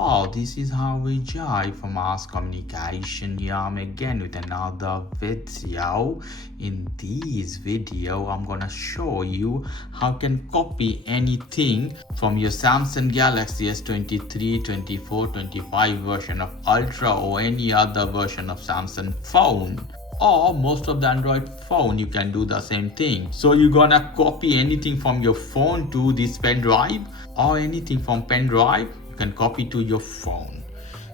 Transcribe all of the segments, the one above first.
all, this is how we jive for mass communication. Here I'm again with another video. In this video I'm gonna show you how you can copy anything from your Samsung Galaxy S23, 24, 25 version of Ultra or any other version of Samsung phone. Or most of the Android phone, you can do the same thing. So you're gonna copy anything from your phone to this pen drive, or anything from pen drive you can copy to your phone.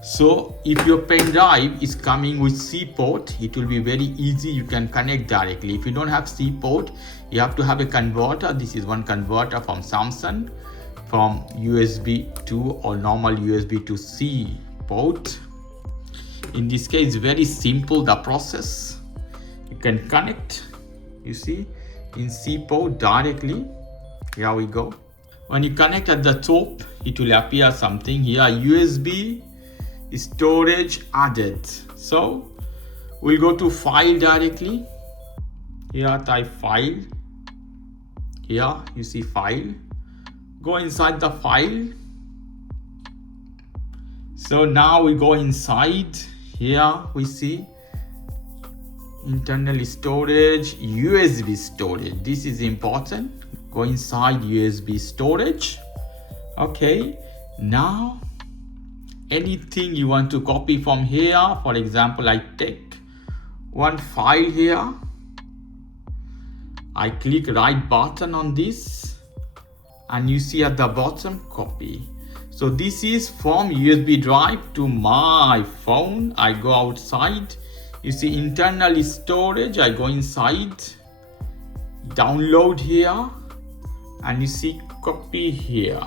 So if your pen drive is coming with C port, it will be very easy. You can connect directly. If you don't have C port, you have to have a converter. This is one converter from Samsung, from USB to or normal USB to C port. In this case, very simple the process. You can connect, you see, in C port directly. Here we go. When you connect at the top, it will appear something here, USB storage added. So we'll go to file directly. Here type file. Here you see file. Go inside the file. So now we go inside. Here we see internal storage, USB storage. This is important. Go inside USB storage. Okay, now anything you want to copy from here, for example, I take one file here. I click right button on this and you see at the bottom copy. So this is from USB drive to my phone. I go outside. You see internal storage. I go inside. Download here. And you see copy here.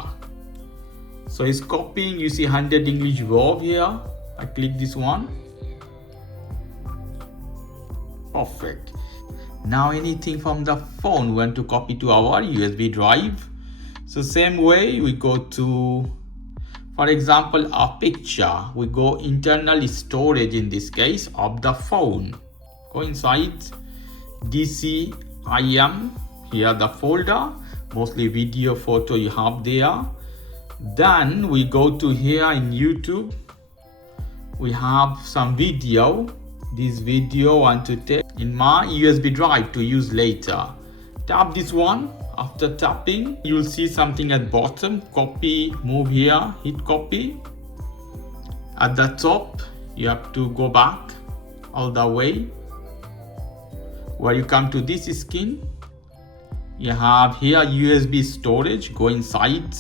So it's copying. You see 100 English verb here. I click this one. Perfect. Now anything from the phone we want to copy to our USB drive. So same way we go to, for example, a picture. We go internal storage in this case of the phone. Go inside DCIM. Here the folder. Mostly video, photo you have there. Then we go to here in YouTube. We have some video. This video I want to take in my USB drive to use later. Tap this one. After tapping, you'll see something at bottom. Copy, move here, hit copy. At the top, you have to go back all the way. Where you come to this screen, you have here USB storage. Go inside.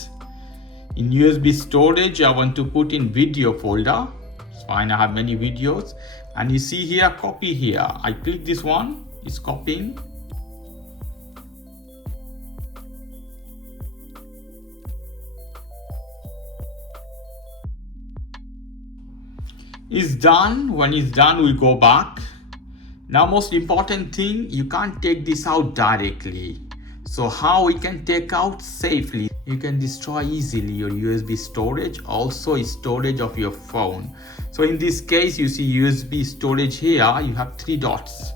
In USB storage, I want to put in video folder. It's fine, I have many videos. And you see here, copy here. I click this one, it's copying. It's done. When it's done, we go back. Now most important thing, you can't take this out directly. So how we can take out safely? You can destroy easily your USB storage, also storage of your phone. So in this case, you see USB storage here, you have 3 dots.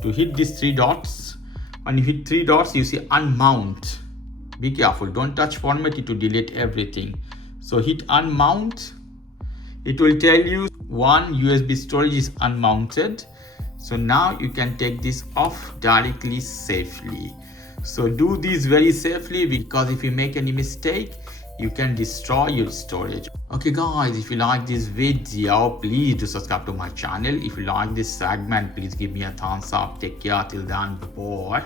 To hit these 3 dots, when you hit 3 dots, you see unmount. Be careful, don't touch format, it will delete everything. So hit unmount. It will tell you one USB storage is unmounted. So now you can take this off directly safely. So do this very safely, because if you make any mistake, you can destroy your storage. Okay guys, if you like this video, please do subscribe to my channel. If you like this segment, please give me a thumbs up. Take care till then, bye.